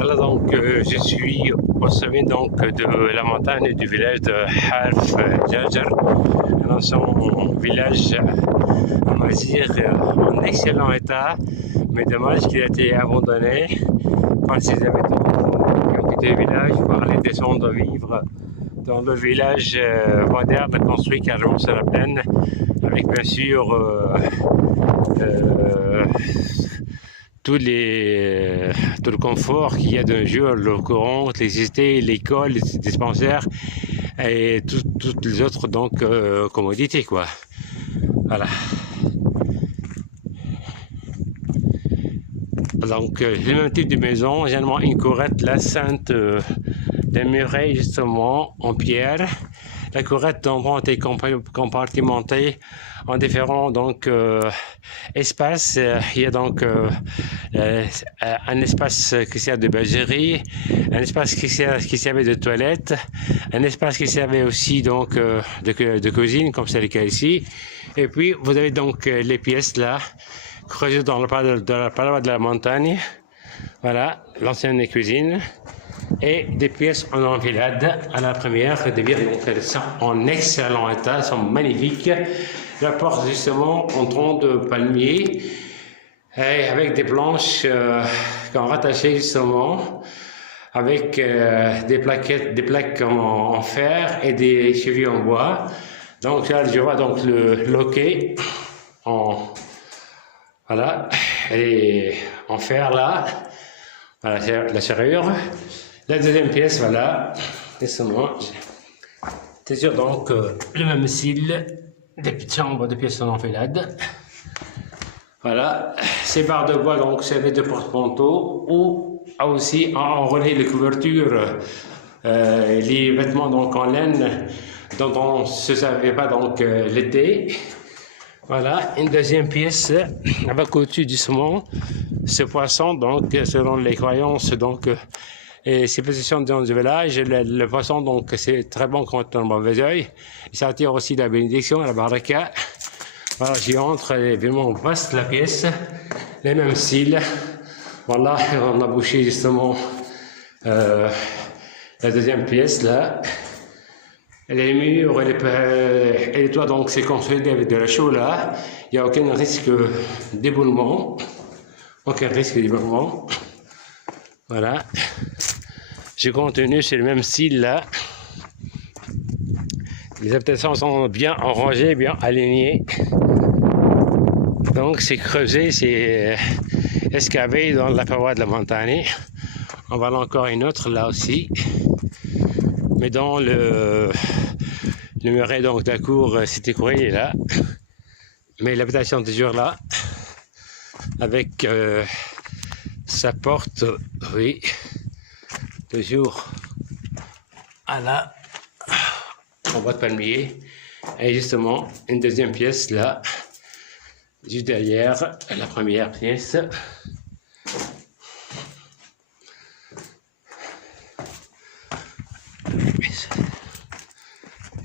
Voilà donc je suis au sommet donc de la montagne du village de Harf Jarjar, un ancien village on va dire en excellent état, mais dommage qu'il a été abandonné par ses habitants qui ont quitté le village pour aller descendre vivre dans le village moderne construit carrément sur la plaine, avec bien sûr tout le confort qu'il y a d'un jour, le courant, l'électricité, l'école, les dispensaires et toutes les autres donc commodités quoi. Voilà. Donc le même type de maison, généralement une courette, la sainte des murets justement en pierre. La courette donc est compartimentée en différents donc espaces. Il y a donc un espace qui sert de bergerie, un espace qui servait de toilette, un espace qui servait aussi donc de cuisine comme c'est le cas ici. Et puis vous avez donc les pièces là creusées dans la paroi de la montagne. Voilà l'ancienne cuisine. Et des pièces en enfilade à la première, donc elles sont en excellent état, sont magnifiques. La porte justement en tronc de palmier, et avec des planches qu'on rattachait justement, avec des plaques en fer et des chevilles en bois. Donc là je vois donc le loquet voilà, elle est en fer là, voilà la serrure. La deuxième pièce, voilà, justement, c'est sûr donc le même style, des petites chambres de pièces en enfilade. Voilà, ces barres de bois donc servaient de porte-manteau ou aussi en relais de couverture, les vêtements donc en laine dont on ne se servait pas donc l'été. Voilà, une deuxième pièce avec au-dessus justement ce poisson donc selon les croyances donc. Et ces positions dans le village, le poisson, donc, c'est très bon contre un mauvais oeil. Ça attire aussi la bénédiction, la baraka. Voilà, j'y entre, elle est vraiment vaste la pièce, les mêmes styles. Voilà, on a bouché justement la deuxième pièce là. Les murs et les toits, donc, c'est construit avec de la chaux là. Il n'y a aucun risque d'éboulement. Aucun risque d'éboulement. Voilà. Je continue, c'est le même style là. Les habitations sont bien rangées, bien alignées. Donc c'est creusé, c'est excavé dans la paroi de la montagne. On va en encore une autre là aussi. Mais dans le muret donc de la cour s'est écroulé là. Mais l'habitation est toujours là. Avec sa porte, oui. Toujours là, en bois de palmier, et justement une deuxième pièce là, juste derrière la première pièce.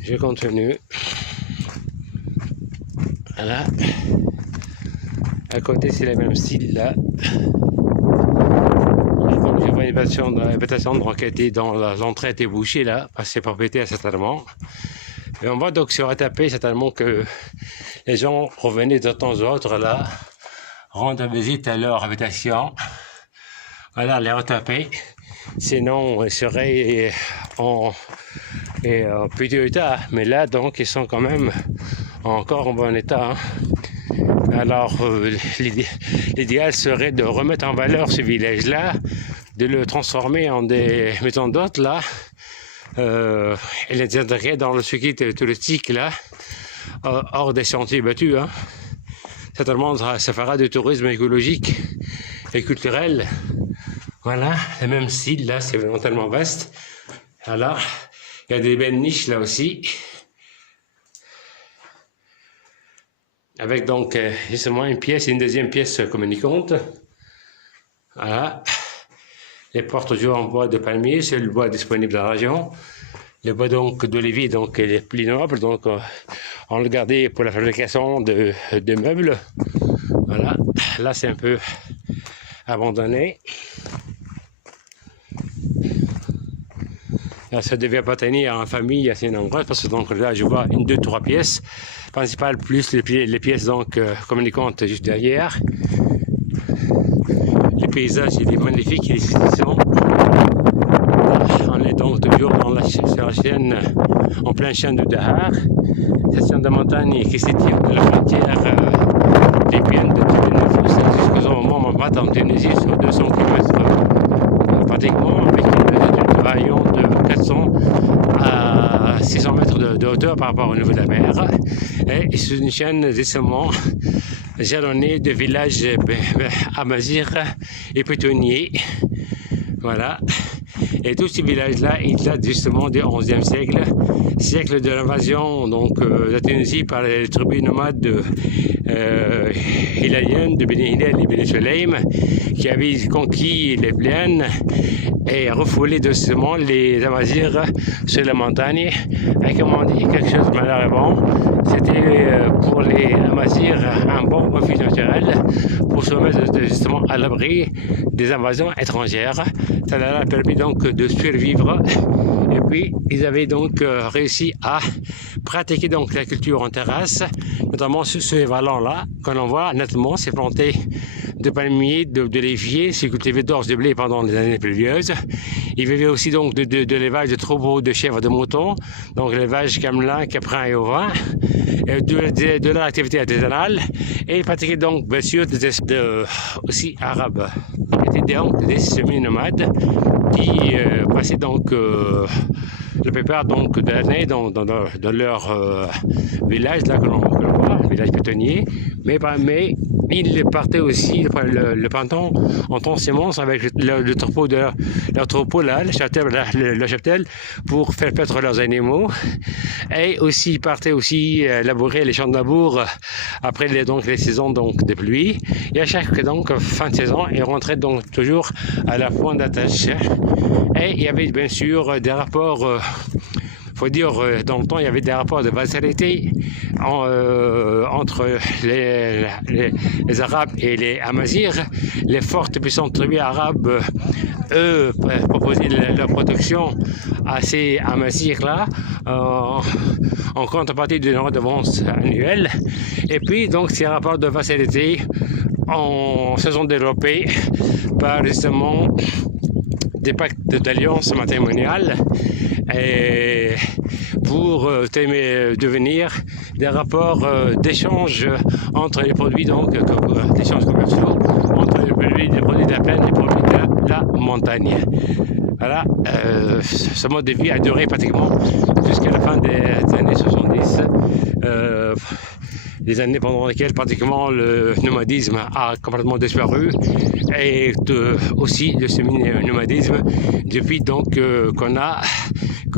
Je continue. Voilà. À côté c'est le même style là. L'habitation de Roqueté dans l'entrée était bouchée là, parce que c'est propriétaire certainement. Et on voit donc se retaper certainement que les gens revenaient de temps en temps là, rendre visite à leur habitation. Voilà, les retaper. Sinon, ils seraient en petit état. Mais là, donc, ils sont quand même encore en bon état. Hein. Alors, l'idéal serait de remettre en valeur ce village-là, de le transformer en des maisons d'hôtes là, et les intégrer dans le circuit touristique là, hors des sentiers battus. Hein. Certainement, ça fera du tourisme écologique et culturel. Voilà, le même style là, c'est vraiment tellement vaste. Voilà, il y a des belles niches là aussi. Avec donc justement une pièce et une deuxième pièce communicante. Voilà. Les portes toujours en bois de palmier, c'est le bois disponible dans la région. Le bois donc d'olivier donc est plus noble, donc on le gardait pour la fabrication de meubles. Voilà, là c'est un peu abandonné. Ça devait appartenir en famille assez nombreuse parce que donc là je vois une, deux, trois pièces principales plus les pièces donc communicantes juste derrière. Les paysages il est magnifique, il est satisfaisant. On est donc toujours sur la chaîne, en plein chaîne de Dahar, cette chaîne de montagne qui s'étire de la frontière libyenne de Tunisie jusqu'au moment où on va en Tunisie sur 200 km pratiquement, avec un rayon de 400 à 600 mètres de hauteur par rapport au niveau de la mer. Et c'est une chaîne décemment jalonnée de villages amazirs et pétonniers. Voilà. Et tous ces villages-là, ils datent justement du XIe siècle de l'invasion donc de la Tunisie par les tribus nomades hilaliennes de Beni Hilal et Beni Sulaim qui avaient conquis les plaines et refoulé doucement les Amazirs sur la montagne. Et comme on dit, quelque chose de malheureusement, c'était pour les Amazirs un bon refuge naturel pour se mettre justement à l'abri des invasions étrangères. Ça leur a permis donc de survivre et puis ils avaient donc réussi à pratiquer donc la culture en terrasse, notamment sur ces vallons-là, qu'on en voit nettement, c'est planté de palmiers, d'oliviers, c'est cultivé d'orge de blé pendant les années pluvieuses. Ils vivaient aussi donc de l'élevage de troupeaux de chèvres, de moutons, donc l'élevage camelin, caprin et ovin, de leur activité artisanale, et ils pratiquaient donc bien sûr aussi arabes. C'était donc des semi-nomades qui passaient donc la plupart donc de l'année dans leur village, là que l'on voit, village pétonnier, mais ils partaient aussi le printemps en temps sémence avec le troupeau leur troupeau là, la cheptel, pour faire paître leurs animaux, et aussi ils partaient aussi labourer les champs de labour après les saisons donc de pluie, et à chaque donc fin de saison ils rentraient donc toujours à la pointe d'attache. Et il y avait bien sûr des rapports, faut dire, dans le temps, il y avait des rapports de vassalité entre les Arabes et les Amazirs. Les fortes puissantes tribus arabes, eux, proposaient leur protection à ces Amazirs-là en contrepartie d'une redevance annuelle. Et puis, donc, ces rapports de vassalité se sont développés par justement des pactes d'alliance matrimoniale et pour devenir des rapports d'échange entre les produits, donc d'échange commerciaux entre les produits de la plaine et les produits de la montagne. Voilà, ce mode de vie a duré pratiquement jusqu'à la fin des années 70. Des années pendant lesquelles pratiquement le nomadisme a complètement disparu, et aussi le semi-nomadisme depuis donc que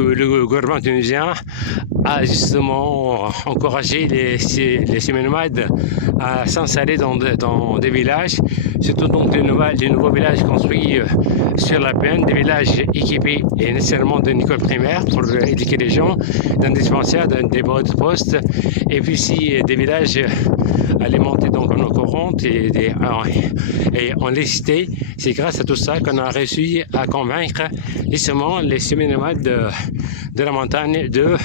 le gouvernement tunisien a justement encouragé les semi-nomades à s'installer dans des villages, surtout donc des nouveaux villages construits sur la plaine, des villages équipés et nécessairement d'une école primaire pour éduquer les gens, d'un dispensaire, des bureaux de poste, et puis aussi des villages alimentés donc en eau courante et en laicité. C'est grâce à tout ça qu'on a réussi à convaincre justement les semi-nomades de la montagne de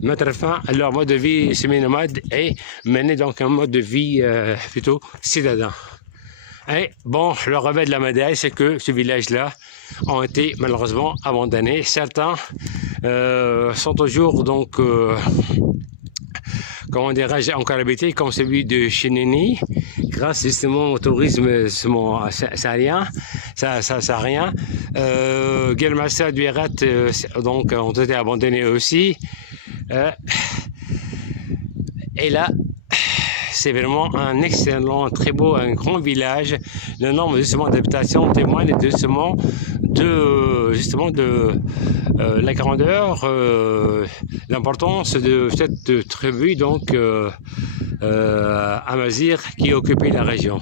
mettre fin à leur mode de vie semi-nomade et mener donc un mode de vie plutôt citadin. Et bon, le revers de la médaille, c'est que ces villages-là ont été malheureusement abandonnés. Certains sont toujours donc comment dirais-je, encore habités, comme celui de Chénéni, grâce justement au tourisme saharien. Guelmassa, Duerat, donc ont été abandonnés aussi. Et là, c'est vraiment un excellent, très beau, un grand village. Le nombre justement d'habitations témoigne justement de la grandeur, l'importance de cette tribu donc amazigh qui occupait la région.